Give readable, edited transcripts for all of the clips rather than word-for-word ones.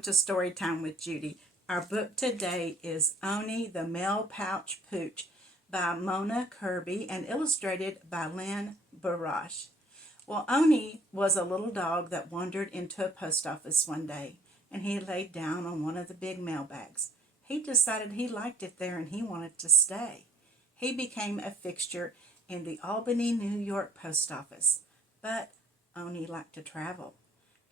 welcome to Storytime with Judy. Our book today is Owney, the Mail Pouch Pooch by Mona Kirby and illustrated by Lynn Barash. Well, Owney was a little dog that wandered into a post office one day, and he laid down on one of the big mail bags. He decided he liked it there and he wanted to stay. He became a fixture in the Albany, New York post office. But Owney liked to travel.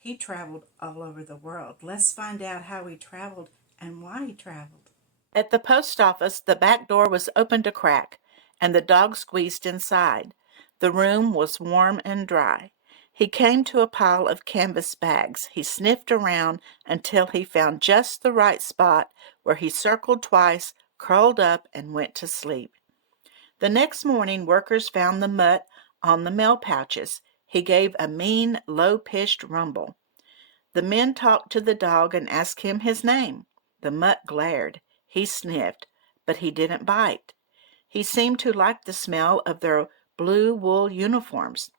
He traveled all over the world. Let's find out how he traveled and why he traveled. At the post office, the back door was opened a crack, and the dog squeezed inside. The room was warm and dry. He came to a pile of canvas bags. He sniffed around until he found just the right spot, where he circled twice, curled up, and went to sleep. The next morning, workers found the mutt on the mail pouches. He gave a mean, low-pitched rumble. The men talked to the dog and asked him his name. The mutt glared. He sniffed, but he didn't bite. He seemed to like the smell of their blue wool uniforms.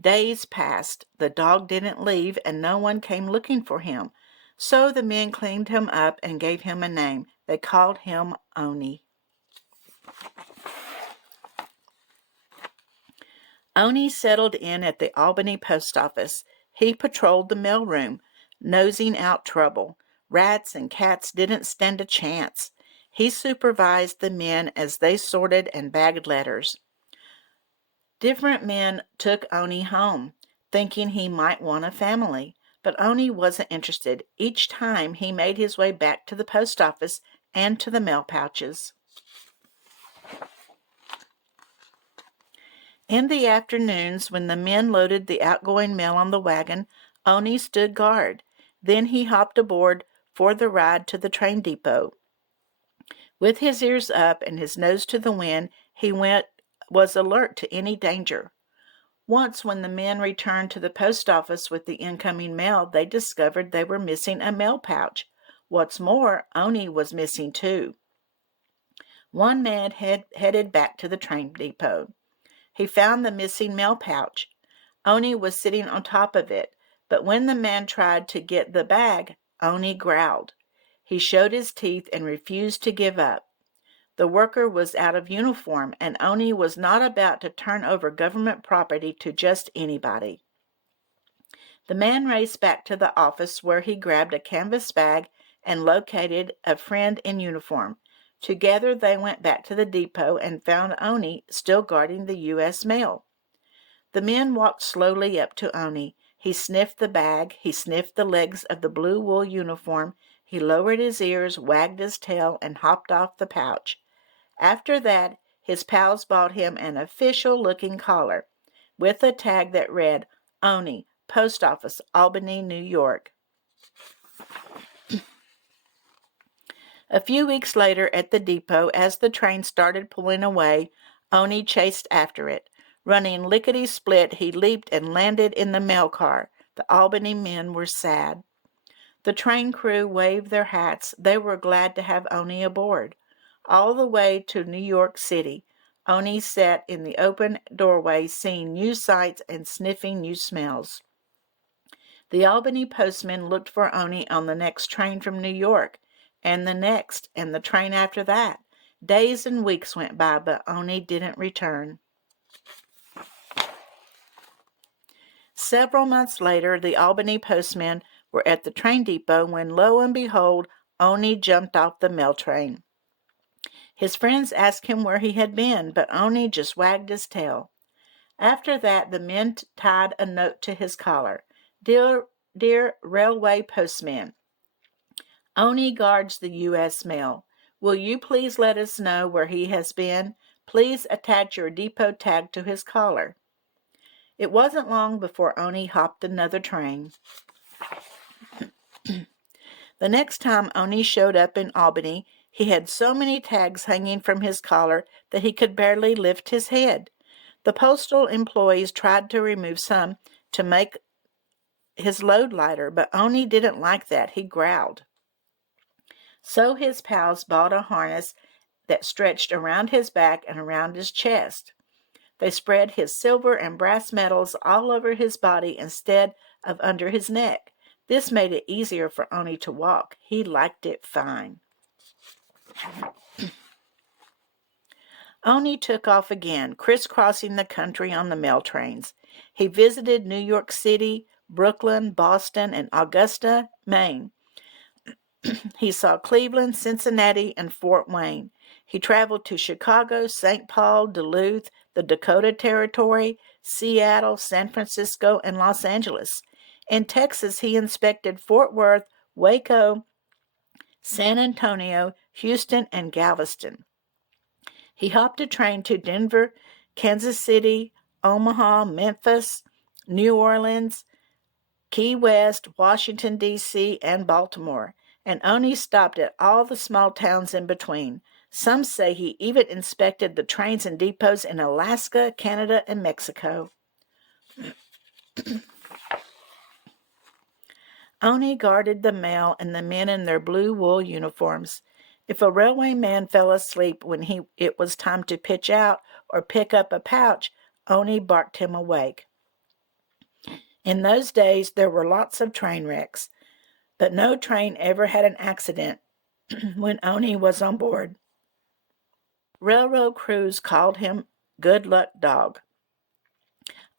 Days passed. The dog didn't leave, and no one came looking for him. So the men cleaned him up and gave him a name. They called him Onie. Onie settled in at the Albany post office. He patrolled the mailroom, nosing out trouble. Rats and cats didn't stand a chance. He supervised the men as they sorted and bagged letters. Different men took Onie home, thinking he might want a family, but Onie wasn't interested. Each time he made his way back to the post office and to the mail pouches. In the afternoons, when the men loaded the outgoing mail on the wagon, Onie stood guard. Then he hopped aboard for the ride to the train depot. With his ears up and his nose to the wind, he was alert to any danger. Once, when the men returned to the post office with the incoming mail, they discovered they were missing a mail pouch. What's more, Onie was missing too. One man headed back to the train depot. He found the missing mail pouch. Onie was sitting on top of it, but when the man tried to get the bag, Onie growled. He showed his teeth and refused to give up. The worker was out of uniform, and Onie was not about to turn over government property to just anybody. The man raced back to the office, where he grabbed a canvas bag and located a friend in uniform. Together they went back to the depot and found Onie still guarding the U.S. mail. The men walked slowly up to Onie. He sniffed the bag. He sniffed the legs of the blue wool uniform. He lowered his ears, wagged his tail, and hopped off the pouch. After that, his pals bought him an official-looking collar with a tag that read, Onie, Post Office, Albany, New York. A few weeks later at the depot, as the train started pulling away, Onie chased after it. Running lickety-split, he leaped and landed in the mail car. The Albany men were sad. The train crew waved their hats. They were glad to have Onie aboard. All the way to New York City, Onie sat in the open doorway, seeing new sights and sniffing new smells. The Albany postman looked for Onie on the next train from New York, and the next, and the train after that. Days and weeks went by, but Onie didn't return. Several months later, the Albany postmen were at the train depot when, lo and behold, Onie jumped off the mail train. His friends asked him where he had been, but Onie just wagged his tail. After that, the men tied a note to his collar. Dear Railway Postman, Onie guards the U.S. mail. Will you please let us know where he has been? Please attach your depot tag to his collar. It wasn't long before Onie hopped another train. The next time Onie showed up in Albany, he had so many tags hanging from his collar that he could barely lift his head. The postal employees tried to remove some to make his load lighter, but Onie didn't like that. He growled. So his pals bought a harness that stretched around his back and around his chest. They spread his silver and brass medals all over his body instead of under his neck. This made it easier for Onie to walk. He liked it fine. Onie took off again, crisscrossing the country on the mail trains. He visited New York City, Brooklyn, Boston, and Augusta, Maine. He saw Cleveland, Cincinnati, and Fort Wayne. He traveled to Chicago, St. Paul, Duluth, the Dakota Territory, Seattle, San Francisco, and Los Angeles. In Texas, he inspected Fort Worth, Waco, San Antonio, Houston, and Galveston. He hopped a train to Denver, Kansas City, Omaha, Memphis, New Orleans, Key West, Washington, D.C., and Baltimore, and Onie stopped at all the small towns in between. Some say he even inspected the trains and depots in Alaska, Canada, and Mexico. Onie guarded the mail and the men in their blue wool uniforms. If a railway man fell asleep when it was time to pitch out or pick up a pouch, Onie barked him awake. In those days, there were lots of train wrecks, but no train ever had an accident when Onie was on board. Railroad crews called him Good Luck Dog.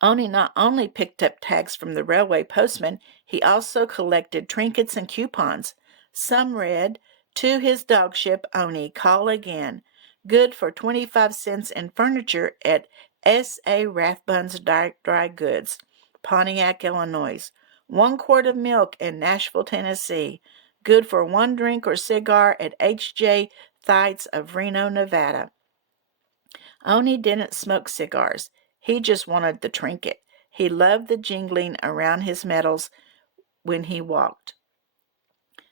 Onie not only picked up tags from the railway postman, he also collected trinkets and coupons. Some read, "To his dogship, Onie, call again. Good for 25 cents in furniture at S.A. Rathbun's Dry Goods, Pontiac, Illinois. 1 quart of milk in Nashville, Tennessee. Good for 1 drink or cigar at H.J. Theitz of Reno, Nevada." Onie didn't smoke cigars. He just wanted the trinket. He loved the jingling around his medals when he walked.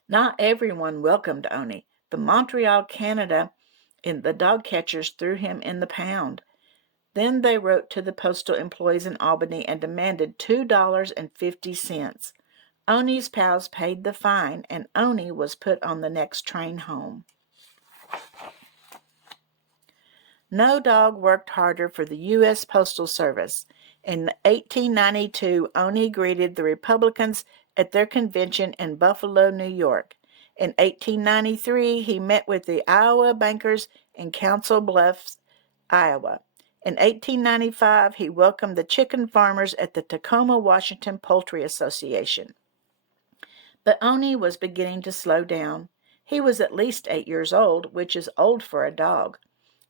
Not everyone welcomed Onie. The Montreal, Canada, and the dog catchers threw him in the pound. Then they wrote to the postal employees in Albany and demanded $2.50. Onie's pals paid the fine, and Onie was put on the next train home. No dog worked harder for the U.S. Postal Service. In 1892, Onie greeted the Republicans at their convention in Buffalo, New York. In 1893, he met with the Iowa bankers in Council Bluffs, Iowa. In 1895, he welcomed the chicken farmers at the Tacoma, Washington Poultry Association. But Onie was beginning to slow down. He was at least 8 years old, which is old for a dog,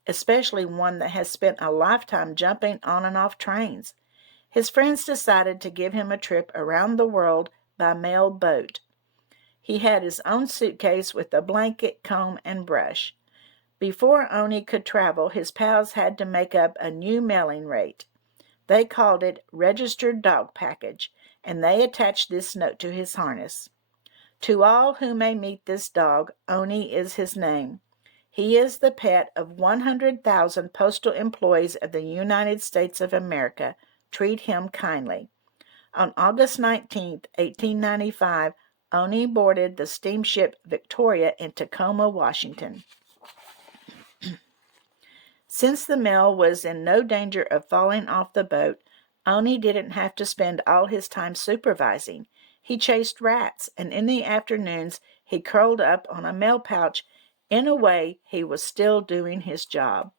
especially one that has spent a lifetime jumping on and off trains. His friends decided to give him a trip around the world by mailboat. He had his own suitcase with a blanket, comb, and brush. Before Onie could travel, his pals had to make up a new mailing rate. They called it Registered Dog Package, and they attached this note to his harness. "To all who may meet this dog, Onie is his name. He is the pet of 100,000 postal employees of the United States of America. Treat him kindly." On August 19, 1895, Onie boarded the steamship Victoria in Tacoma, Washington. Since the mail was in no danger of falling off the boat, Onie didn't have to spend all his time supervising. He chased rats, and in the afternoons he curled up on a mail pouch. In a way, he was still doing his job.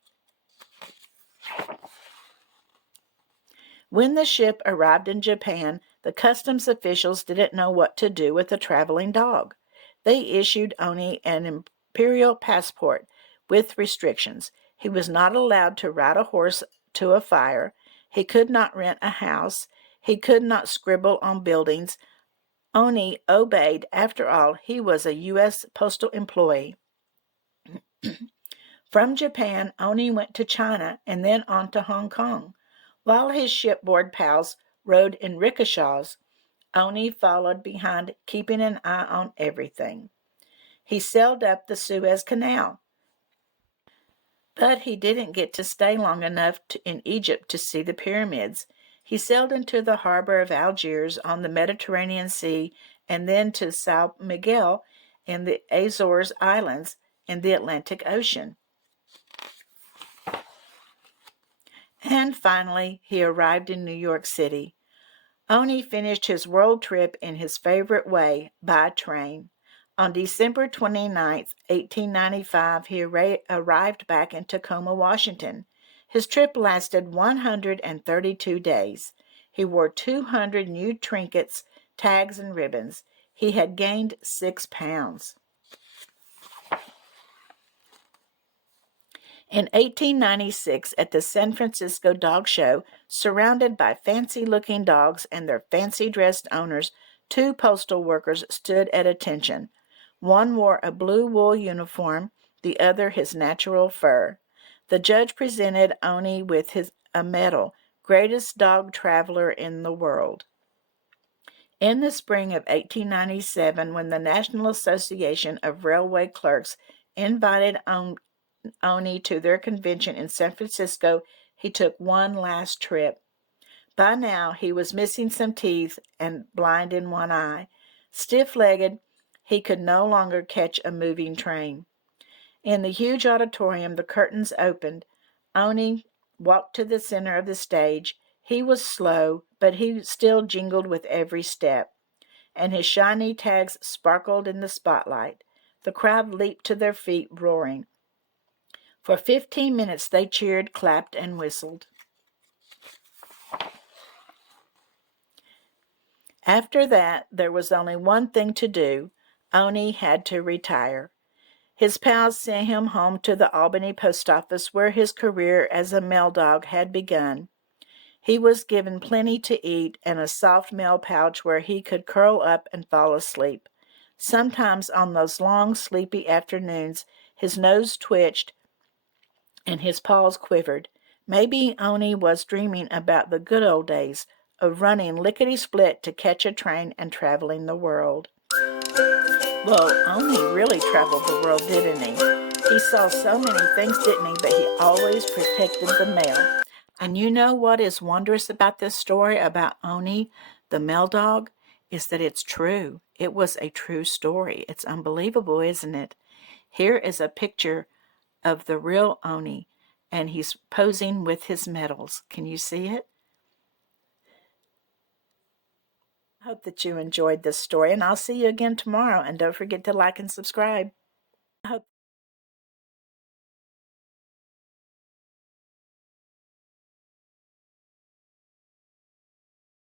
When the ship arrived in Japan, the customs officials didn't know what to do with a traveling dog. They issued Onie an imperial passport with restrictions. He was not allowed to ride a horse to a fire. He could not rent a house. He could not scribble on buildings. Onie obeyed. After all, he was a U.S. postal employee. From Japan, Onie went to China and then on to Hong Kong. While his shipboard pals rode in rickshaws, Onie followed behind, keeping an eye on everything. He sailed up the Suez Canal, but he didn't get to stay long enough in Egypt to see the pyramids. He sailed into the harbor of Algiers on the Mediterranean Sea and then to Sao Miguel in the Azores Islands in the Atlantic Ocean. And finally, he arrived in New York City. Onie finished his world trip in his favorite way, by train. On December 29th, 1895, he arrived back in Tacoma, Washington. His trip lasted 132 days. He wore 200 new trinkets, tags, and ribbons. He had gained 6 pounds. In 1896, at the San Francisco Dog Show, surrounded by fancy-looking dogs and their fancy-dressed owners, 2 postal workers stood at attention. One wore a blue wool uniform, the other his natural fur. The judge presented Onie with a medal, Greatest Dog Traveler in the World. In the spring of 1897, when the National Association of Railway Clerks invited Onie to their convention in San Francisco, he took one last trip. By now, he was missing some teeth and blind in one eye. Stiff-legged, he could no longer catch a moving train. In the huge auditorium, the curtains opened. Onie walked to the center of the stage. He was slow, but he still jingled with every step, and his shiny tags sparkled in the spotlight. The crowd leaped to their feet, roaring. For 15 minutes they cheered, clapped, and whistled. After that, there was only one thing to do. Onie had to retire. His pals sent him home to the Albany post office, where his career as a mail dog had begun. He was given plenty to eat and a soft mail pouch where he could curl up and fall asleep. Sometimes on those long, sleepy afternoons, his nose twitched and his paws quivered. Maybe Onie was dreaming about the good old days of running lickety-split to catch a train and traveling the world. Well, Onie really traveled the world, didn't he? He saw so many things, didn't he? But he always protected the mail. And you know what is wondrous about this story about Onie, the mail dog, is that it's true. It was a true story. It's unbelievable, isn't it? Here is a picture of the real Onie, and he's posing with his medals. Can you see it? I hope that you enjoyed this story, and I'll see you again tomorrow. And don't forget to like and subscribe. I hope